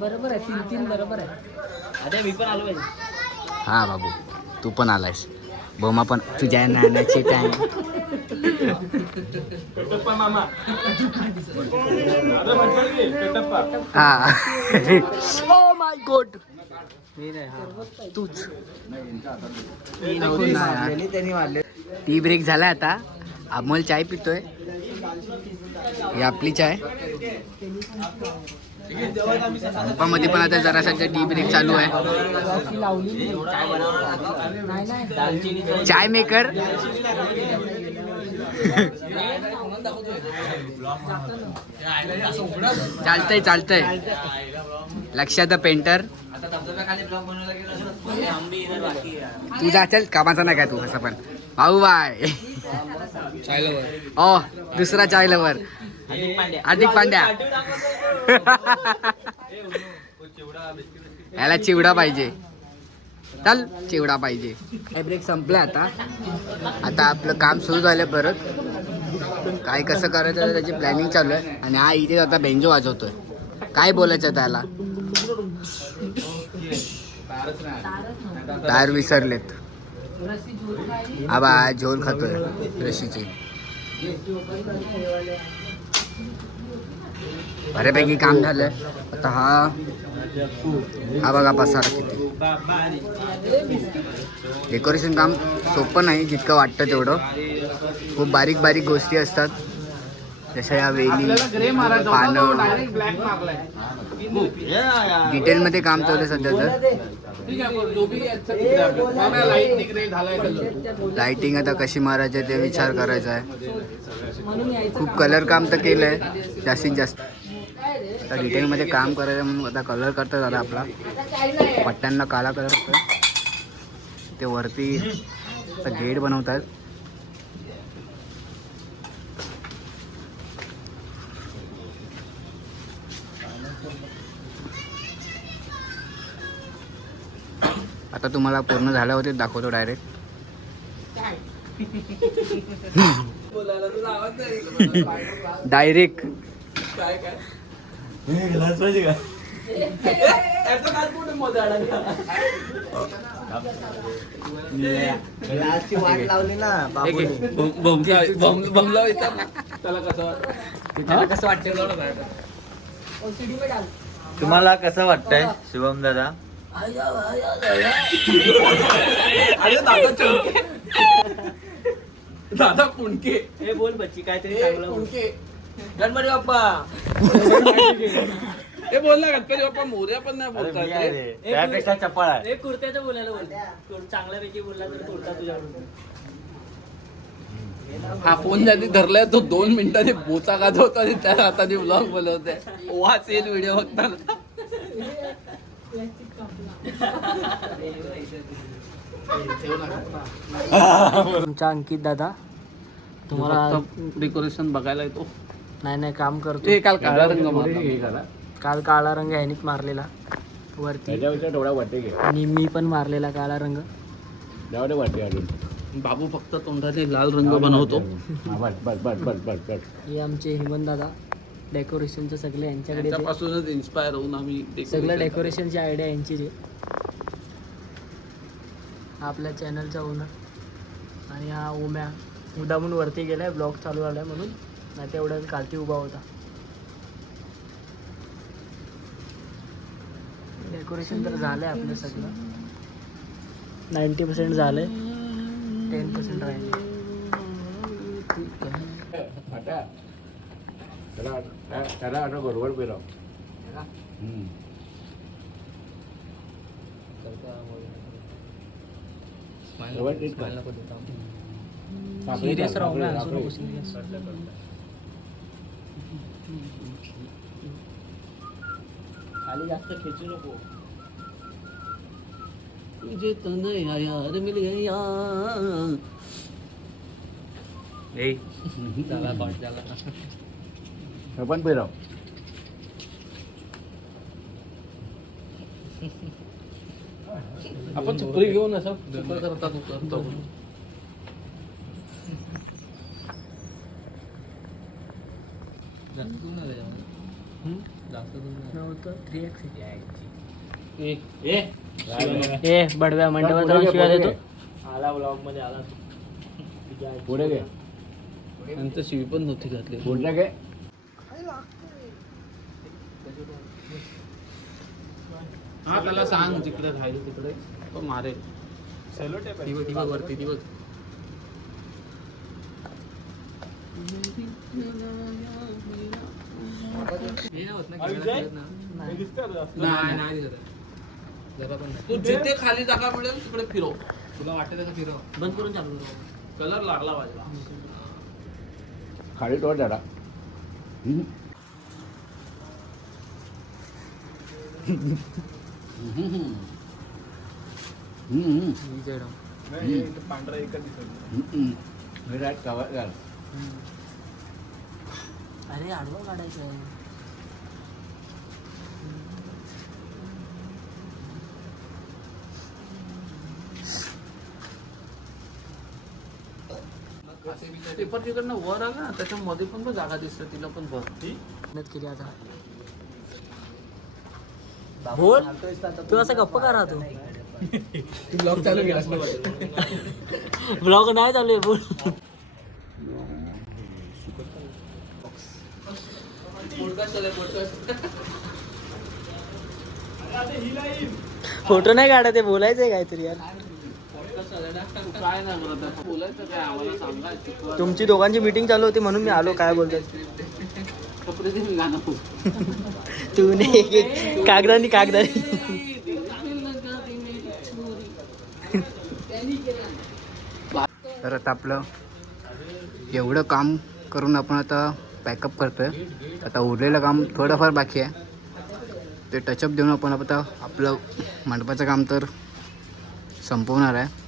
बरोबर आहे, 3-3 बरोबर आहे. आता मी पण आलो पाहिजे. हा बाबू तू पण आलायस. बोमा पण तुझ्या नाण्याची टाइम. हा ओ माय गॉड तूच. टी ब्रेक झाला आता. अमोल चाय पितोय. ही आपली चाय. मध्ये पण आता जरासा टी ब्रेक चालू आहे. चाय मेकर. चालतंय चालतंय. लक्षात पेंटर. तू जा चल कामाचा नाही काय तू असं पण. भाऊ बाय ओ दुसरा चाय लवर हार्दिक पांड्या. याला चिवडा पाहिजे. चल चिवडा पाहिजे. ब्रेक संपला आता. आता आपलं काम सुरू झालं परत. काय कसं करायचं त्याची प्लॅनिंग चालू आहे. आणि हा इथे आता बेंजो वाजवतोय. काय बोलायचं त्याला. टायर विसरलेत. आबा झोल खातोय रशीची. बऱ्यापैकी काम झालंय. आता हा बघा पसारा किती. डेकोरेशन काम सोपं नाही जितकं वाटतं तेवढं. खूप बारीक बारीक गोष्टी असतात. जशा या वेली पानं. डिटेलमध्ये काम चालू आहे सध्या तर. लाइटिंग आता कशी मारायची ते विचार करायचा आहे. खूप कलर काम तर केलंय जास्तीत जास्त. आता डिटेलमध्ये काम करायचं म्हणून आता कलर करतात आता आपला. पट्ट्यांना काळा कलर होतोय. ते वरती आता गेट बनवतात. आता तुम्हाला पूर्ण झाल्यावरती दाखवतो डायरेक्ट. डायरेक्ट वाट लावली ना. कसं वाटतं तुम्हाला कसं वाटतंय शुभम दादा. दादा पुणके. हे बोल बच्ची काहीतरी चांगलं बोल. गणपती बाप्पा. हे बोल ना गणपती बाप्पा मोरया पण नाही बोलतात. त्यापेक्षा चपळ आहे. एक कुर्त्याचं बोलायला बोल. चांगल्यापैकी बोलला तर कुर्ता तुझ्याकडून. हा फोन ज्यांनी धरलाय तो 2 मिनिटांनी बोचा गाजवतो आणि त्या हाताने ब्लॉग बोलवतोय. वाच येईल व्हिडिओ बघताना. तुमचा अंकित दादा तुम्हाला डेकोरेशन बघायला येतो. नाही काम करतो. ते काल काळा रंग मारला. काल काळा रंग ह्यानीच मारलेला वरती. आणि मी पण मारलेला काळा रंग. बाबू फक्त तोंडाने लाल रंग बनवतो. हे आमचे हेमंत दादा डेकोरेशनचं सगळे यांच्याकडे. त्यापासूनच इन्स्पायर होऊन आम्ही सगळं डेकोरेशनची आयडिया यांचीच आहे. हा आपल्या चॅनलचा ओनर. आणि हा ओम्या उदा म्हणून वरती गेलाय. ब्लॉग चालू झालाय म्हणून. नाही तेवढं कालती उभा होता. डेकोरेशन तर झालंय आपलं सगळं. 90% झालंय. 10% राहिले. त्याला बरोबर पेराव. सिरियस राहू ना. सिरियस. खाली जास्त खेचू नको. तुझे तनया यार मिल गया. झाला पाठ झाला. पण पेराव. आपण छत्री घेऊन असं करता तू करतो. जास्त नव्हतं 3x ए बडव्या मंडपात जाऊन शिवाय देतो आला ब्लॉग मध्ये आला पुढे गे नंतर शिवी पण नव्हती घातली पुढला काय हा त्याला सांग जिकडे राहिली तिकडे तो मारेल ती बघ वरती ती बघ नाही जरा पण तू जिथे खाली जागा मिळेल तिकडे फिरव तुला वाटतं त्याचं फिरव बंद करून चालू कलर लागला पाहिजे खाली तोड जरा विराट कवर घाल अरे आडवा काढायचं आहे पेपर तिकडनं वर आला ना त्याच्यामध्ये पण जागा दिसते तिला पण भर मेहनत केली आता बोल तू असं गप्प का राहतो तू ब्लॉग चालू केलास ना ब्लॉग नाही चालू आहे बोल फोटो नाही काढत आहे बोलायचंय काहीतरी यार काय नाही बोलत बोलायचं काय आम्हाला सांगायचं तुमची दोघांची मीटिंग चालू होती म्हणून मी आलो काय बोलतोय कपडे दे मी गाणं तू नाही कागदानी तर आता आपलं एवढं काम करून आपण आता पॅकअप करतोय आता उरलेलं काम थोडंफार बाकी आहे ते टचअप देऊन आपण आता आपलं मंडपाचं काम तर संपवणार आहे